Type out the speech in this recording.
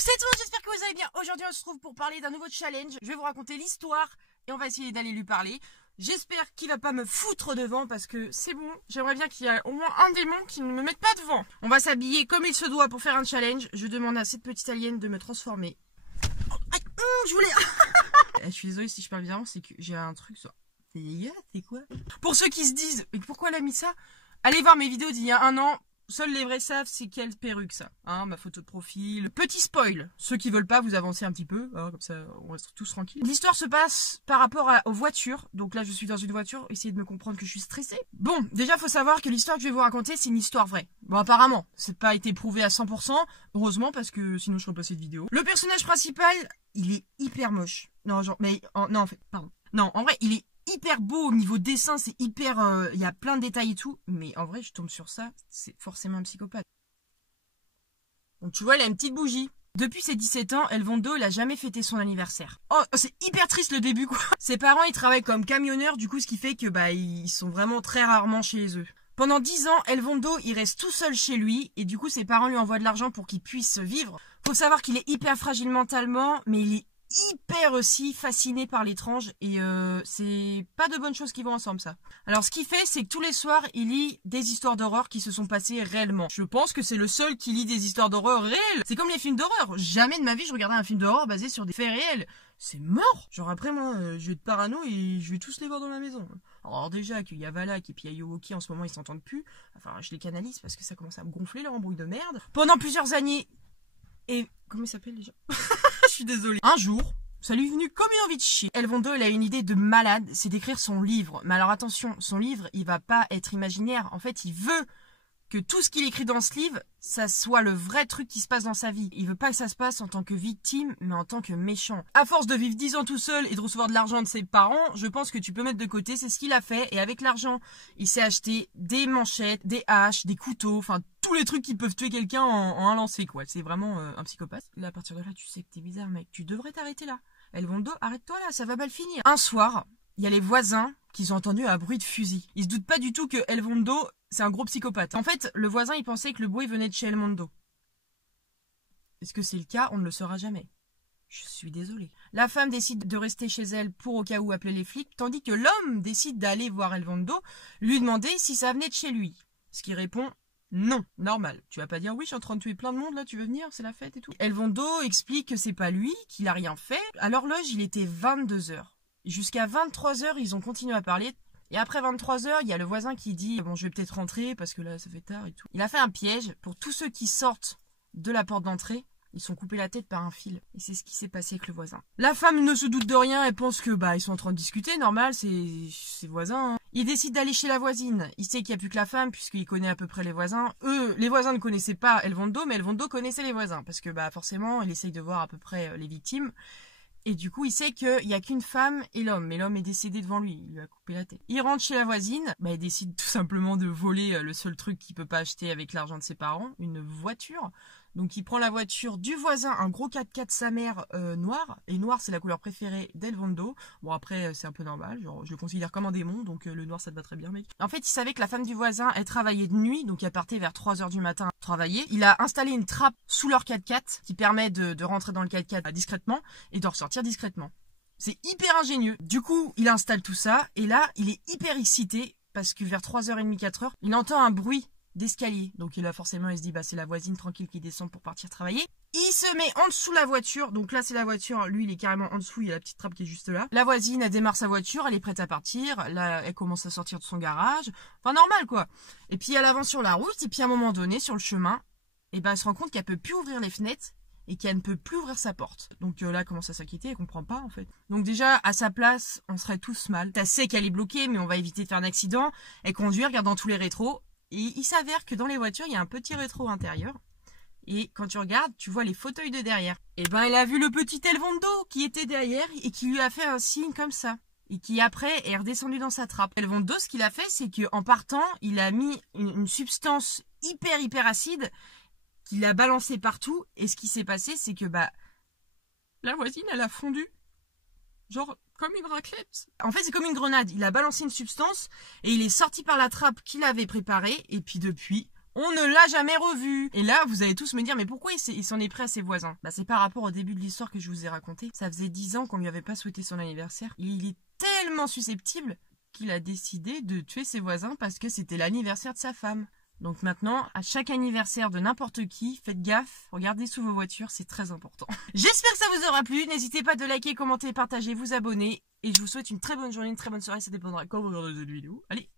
c'est tout, j'espère que vous allez bien. Aujourd'hui on se retrouve pour parler d'un nouveau challenge. Je vais vous raconter l'histoire et on va essayer d'aller lui parler. J'espère qu'il va pas me foutre devant parce que c'est bon, j'aimerais bien qu'il y ait au moins un démon qui ne me mette pas devant. On va s'habiller comme il se doit pour faire un challenge. Je demande à cette petite alien de me transformer. Oh, je voulais... Je suis désolée si je parle bizarrement, c'est que j'ai un truc sur... C'est quoi? Pour ceux qui se disent, mais pourquoi elle a mis ça? Allez voir mes vidéos d'il y a un an. Seuls les vrais savent c'est quelle perruque ça, hein, ma photo de profil. Petit spoil, ceux qui veulent pas vous avancez un petit peu, hein, comme ça on reste tous tranquilles. L'histoire se passe par rapport aux voitures, donc là je suis dans une voiture, essayez de me comprendre que je suis stressée. Bon, déjà faut savoir que l'histoire que je vais vous raconter c'est une histoire vraie. Bon apparemment, c'est pas été prouvé à 100%, heureusement parce que sinon je ferais pas cette vidéo. Le personnage principal, il est hyper moche. Non genre, mais, non en fait, pardon. Non, en vrai il est hyper beau au niveau dessin, c'est hyper... il y a plein de détails et tout, mais en vrai je tombe sur ça, c'est forcément un psychopathe. Donc tu vois, elle a une petite bougie. Depuis ses 17 ans, Elvondo, il a jamais fêté son anniversaire. Oh, c'est hyper triste le début quoi. Ses parents, ils travaillent comme camionneurs, du coup ce qui fait que bah ils sont vraiment très rarement chez eux. Pendant 10 ans, Elvondo, il reste tout seul chez lui, et du coup ses parents lui envoient de l'argent pour qu'il puisse vivre. Faut savoir qu'il est hyper fragile mentalement, mais il est hyper aussi fasciné par l'étrange et c'est pas de bonnes choses qui vont ensemble ça. Alors ce qu'il fait c'est que tous les soirs il lit des histoires d'horreur qui se sont passées réellement. Je pense que c'est le seul qui lit des histoires d'horreur réelles. C'est comme les films d'horreur. Jamais de ma vie je regardais un film d'horreur basé sur des faits réels. C'est mort. Genre après moi je vais être parano et je vais tous les voir dans la maison. Alors déjà qu'il y a Valak et puis il y a Yowoki en ce moment ils s'entendent plus. Enfin je les canalise parce que ça commence à me gonfler leur embrouille de merde. Pendant plusieurs années et... Comment il s'appelle déjà? Je suis désolée. Un jour, ça lui est venu comme une envie de chier. Elvondo, il a une idée de malade, c'est d'écrire son livre. Mais alors attention, son livre, il va pas être imaginaire. En fait, il veut que tout ce qu'il écrit dans ce livre, ça soit le vrai truc qui se passe dans sa vie. Il veut pas que ça se passe en tant que victime, mais en tant que méchant. À force de vivre 10 ans tout seul et de recevoir de l'argent de ses parents, je pense que tu peux mettre de côté, c'est ce qu'il a fait. Et avec l'argent, il s'est acheté des manchettes, des haches, des couteaux, enfin tous les trucs qui peuvent tuer quelqu'un en un lancer, quoi. C'est vraiment un psychopathe. Là, à partir de là, tu sais que t'es bizarre, mec. Tu devrais t'arrêter là. Elvondo, arrête-toi là, ça va mal finir. Un soir, il y a les voisins qui ont entendu un bruit de fusil. Ils se doutent pas du tout que Elvondo, c'est un gros psychopathe. En fait, le voisin, il pensait que le bruit venait de chez Elvondo. Est-ce que c'est le cas? On ne le saura jamais. Je suis désolée. La femme décide de rester chez elle pour au cas où appeler les flics, tandis que l'homme décide d'aller voir Elvondo, lui demander si ça venait de chez lui. Ce qui répond non, normal. Tu vas pas dire oui, je suis en train de tuer plein de monde là, tu veux venir, c'est la fête et tout. Elvondo explique que c'est pas lui, qu'il a rien fait. À l'horloge, il était 22h. Jusqu'à 23h, ils ont continué à parler. Et après 23h, il y a le voisin qui dit « Bon, je vais peut-être rentrer parce que là, ça fait tard et tout. » Il a fait un piège pour tous ceux qui sortent de la porte d'entrée. Ils sont coupés la tête par un fil. Et c'est ce qui s'est passé avec le voisin. La femme ne se doute de rien. Elle pense que ils sont en train de discuter. Normal, c'est voisins. Hein. Il décide d'aller chez la voisine. Il sait qu'il n'y a plus que la femme puisqu'il connaît à peu près les voisins. Eux, les voisins ne connaissaient pas Elvondo, mais Elvondo connaissait les voisins. Parce que forcément, il essaye de voir à peu près les victimes. Et du coup, il sait qu'il n'y a qu'une femme et l'homme. Mais l'homme est décédé devant lui. Il lui a coupé la tête. Il rentre chez la voisine. Il décide tout simplement de voler le seul truc qu'il peut pas acheter avec l'argent de ses parents. Une voiture. Donc il prend la voiture du voisin, un gros 4x4 sa mère noir. Et noir, c'est la couleur préférée d'Elvondo. Bon après, c'est un peu normal. Genre, je le considère comme un démon. Donc le noir, ça te va très bien, mec. En fait, il savait que la femme du voisin, elle travaillait de nuit. Donc elle partait vers 3h du matin travailler. Il a installé une trappe sous leur 4x4 qui permet de rentrer dans le 4x4 discrètement et de ressortir discrètement. C'est hyper ingénieux. Du coup, il installe tout ça. Et là, il est hyper excité parce que vers 3h30, 4h, il entend un bruit d'escalier. Donc là forcément il se dit c'est la voisine tranquille qui descend pour partir travailler. Il se met en dessous la voiture. Donc là c'est la voiture, lui il est carrément en dessous, il y a la petite trappe qui est juste là. La voisine elle démarre sa voiture, elle est prête à partir. Là elle commence à sortir de son garage. Enfin normal quoi. Et puis elle avance sur la route et puis à un moment donné sur le chemin, elle se rend compte qu'elle peut plus ouvrir les fenêtres et qu'elle ne peut plus ouvrir sa porte. Donc là elle commence à s'inquiéter, elle comprend pas en fait. Donc déjà à sa place on serait tous mal. Elle sait qu'elle est bloquée mais on va éviter de faire un accident. Elle conduit, regarde dans tous les rétros. Et il s'avère que dans les voitures, il y a un petit rétro intérieur. Et quand tu regardes, tu vois les fauteuils de derrière. Et elle a vu le petit Elvondo qui était derrière et qui lui a fait un signe comme ça. Et qui après est redescendu dans sa trappe. Elvondo, ce qu'il a fait, c'est qu'en partant, il a mis une substance hyper acide qu'il a balancée partout. Et ce qui s'est passé, c'est que la voisine, elle a fondu. Genre comme une raclette. En fait, c'est comme une grenade. Il a balancé une substance et il est sorti par la trappe qu'il avait préparée. Et puis depuis, On ne l'a jamais revu. Et là, vous allez tous me dire, mais pourquoi il s'en est pris à ses voisins? Bah, c'est par rapport au début de l'histoire que je vous ai raconté. Ça faisait 10 ans qu'on lui avait pas souhaité son anniversaire. Il est tellement susceptible qu'il a décidé de tuer ses voisins parce que c'était l'anniversaire de sa femme. Donc maintenant, à chaque anniversaire de n'importe qui, faites gaffe, regardez sous vos voitures, c'est très important. J'espère que ça vous aura plu, n'hésitez pas de liker, commenter, partager, vous abonner, et je vous souhaite une très bonne journée, une très bonne soirée, ça dépendra quand vous regardez cette vidéo. Allez!